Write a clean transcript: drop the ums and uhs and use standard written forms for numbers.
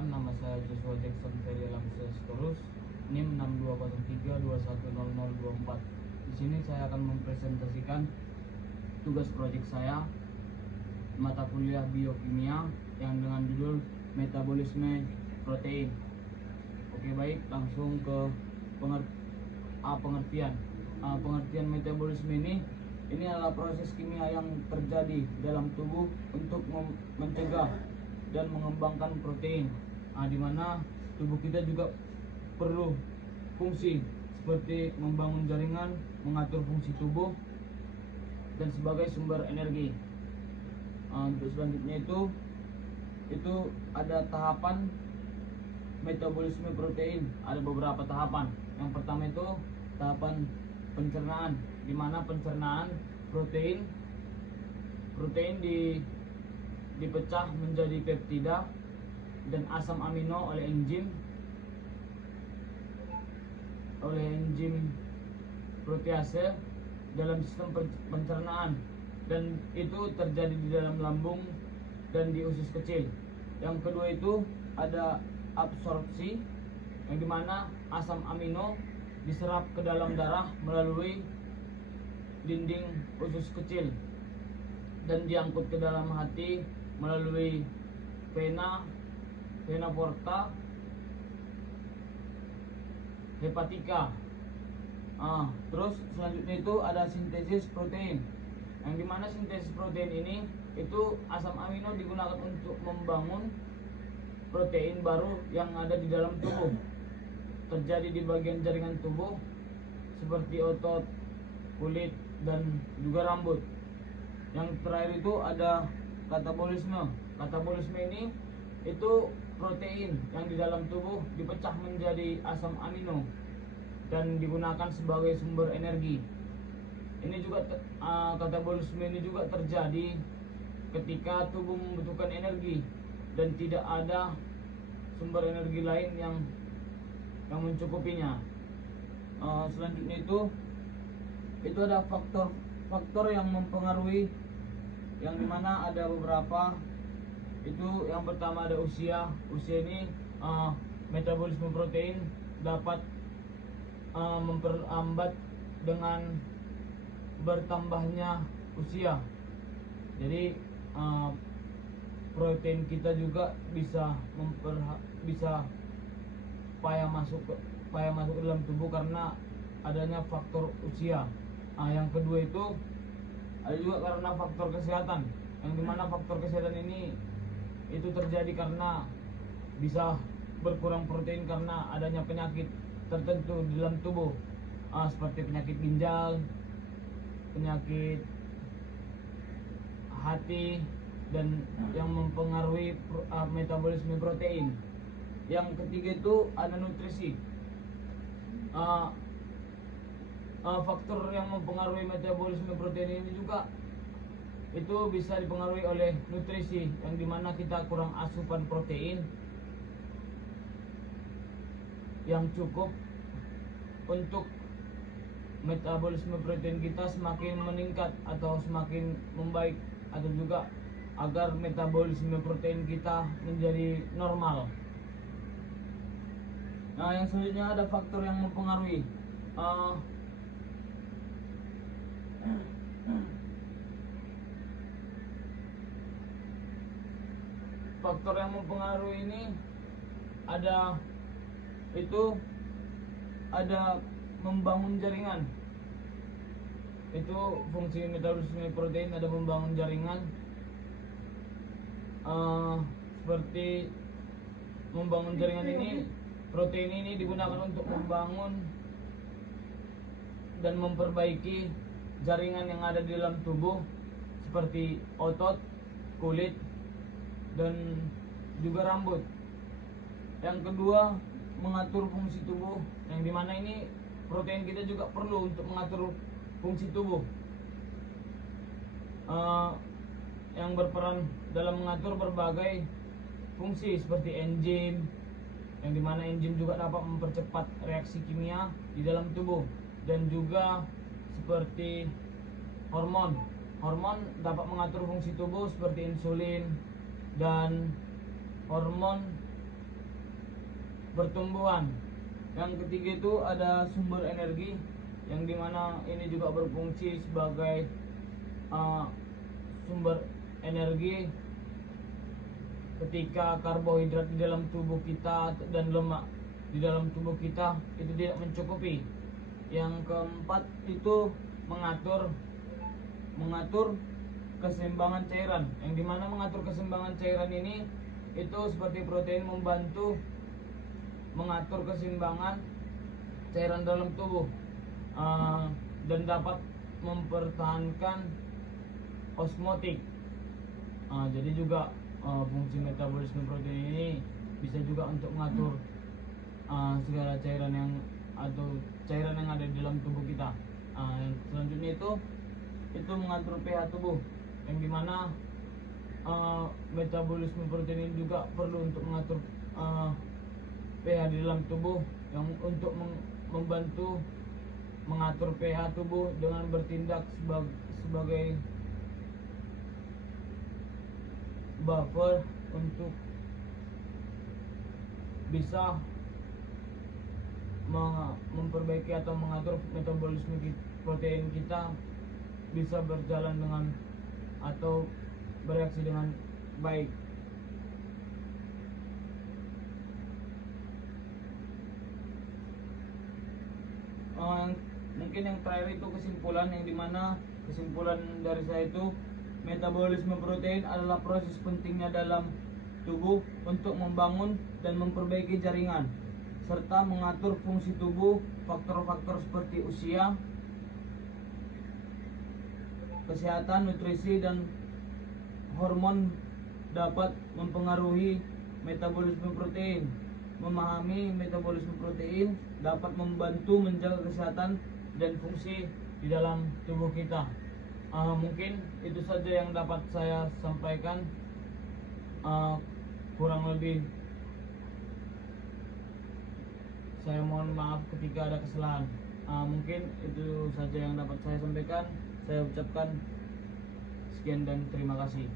perkenalkan, nama saya Joshua Jackson Ferry Alamsyah, NIM 6203210024. Di sini saya akan mempresentasikan tugas proyek saya mata kuliah biokimia yang dengan judul metabolisme protein. Oke, baik, langsung ke pengertian. Pengertian metabolisme ini adalah proses kimia yang terjadi dalam tubuh untuk mencegah dan mengembangkan protein, di mana tubuh kita juga perlu fungsi seperti membangun jaringan, mengatur fungsi tubuh, dan sebagai sumber energi. Untuk selanjutnya itu ada tahapan metabolisme protein. Ada beberapa tahapan. Yang pertama itu tahapan pencernaan, di mana pencernaan protein dipecah menjadi peptida dan asam amino oleh enzim protease dalam sistem pencernaan, dan itu terjadi di dalam lambung dan di usus kecil. Yang kedua itu ada absorpsi, yang dimana asam amino diserap ke dalam darah melalui dinding usus kecil dan diangkut ke dalam hati melalui vena porta hepatika. Terus selanjutnya itu ada sintesis protein, yang dimana sintesis protein ini itu asam amino digunakan untuk membangun protein baru yang ada di dalam tubuh, terjadi di bagian jaringan tubuh seperti otot, kulit, dan juga rambut. Yang terakhir itu ada katabolisme. Katabolisme ini itu protein yang di dalam tubuh dipecah menjadi asam amino dan digunakan sebagai sumber energi. Ini juga katabolisme ini juga terjadi ketika tubuh membutuhkan energi dan tidak ada sumber energi lain yang mencukupinya. Selanjutnya itu ada faktor yang mempengaruhi, yang dimana ada beberapa. Itu yang pertama ada usia ini, metabolisme protein dapat memperambat dengan bertambahnya usia. Jadi protein kita juga bisa payah masuk ke dalam tubuh karena adanya faktor usia. Yang kedua itu ada juga karena faktor kesehatan, yang dimana faktor kesehatan ini itu terjadi karena bisa berkurang protein karena adanya penyakit tertentu di dalam tubuh, seperti penyakit ginjal, penyakit hati, dan yang mempengaruhi metabolisme protein. Yang ketiga itu ada nutrisi. Faktor yang mempengaruhi metabolisme protein ini juga itu bisa dipengaruhi oleh nutrisi, yang dimana kita kurang asupan protein yang cukup untuk metabolisme protein kita semakin meningkat atau semakin membaik, atau juga agar metabolisme protein kita menjadi normal. Yang selanjutnya ada faktor yang mempengaruhi. Faktor yang mempengaruhi ini ada membangun jaringan. Itu fungsi metabolisme protein, ada membangun jaringan, seperti membangun jaringan ini. Protein ini digunakan untuk membangun dan memperbaiki jaringan yang ada di dalam tubuh seperti otot, kulit, dan juga rambut. Yang kedua, mengatur fungsi tubuh, yang dimana ini protein kita juga perlu untuk mengatur fungsi tubuh, yang berperan dalam mengatur berbagai fungsi seperti enzim, yang dimana enzim juga dapat mempercepat reaksi kimia di dalam tubuh, dan juga seperti hormon dapat mengatur fungsi tubuh seperti insulin dan hormon pertumbuhan. Yang ketiga itu ada sumber energi, yang dimana ini juga berfungsi sebagai sumber energi ketika karbohidrat di dalam tubuh kita dan lemak di dalam tubuh kita itu tidak mencukupi. Yang keempat itu mengatur keseimbangan cairan, yang dimana mengatur keseimbangan cairan ini itu seperti protein membantu mengatur keseimbangan cairan dalam tubuh, dan dapat mempertahankan osmotik. Jadi juga fungsi metabolisme protein ini bisa juga untuk mengatur segala cairan yang ada di dalam tubuh kita. Yang selanjutnya itu mengatur pH tubuh, yang dimana metabolisme protein ini juga perlu untuk mengatur pH di dalam tubuh, yang untuk membantu mengatur pH tubuh dengan bertindak sebagai buffer untuk bisa memperbaiki atau mengatur metabolisme protein kita bisa berjalan dengan atau bereaksi dengan baik. Mungkin yang terakhir itu kesimpulan, yang dimana kesimpulan dari saya itu metabolisme protein adalah proses pentingnya dalam tubuh untuk membangun dan memperbaiki jaringan serta mengatur fungsi tubuh. Faktor-faktor seperti usia, kesehatan, nutrisi, dan hormon dapat mempengaruhi metabolisme protein. Memahami metabolisme protein dapat membantu menjaga kesehatan dan fungsi di dalam tubuh kita. Mungkin itu saja yang dapat saya sampaikan. Kurang lebih saya mohon maaf ketika ada kesalahan. Mungkin itu saja yang dapat saya sampaikan. Saya ucapkan sekian dan terima kasih.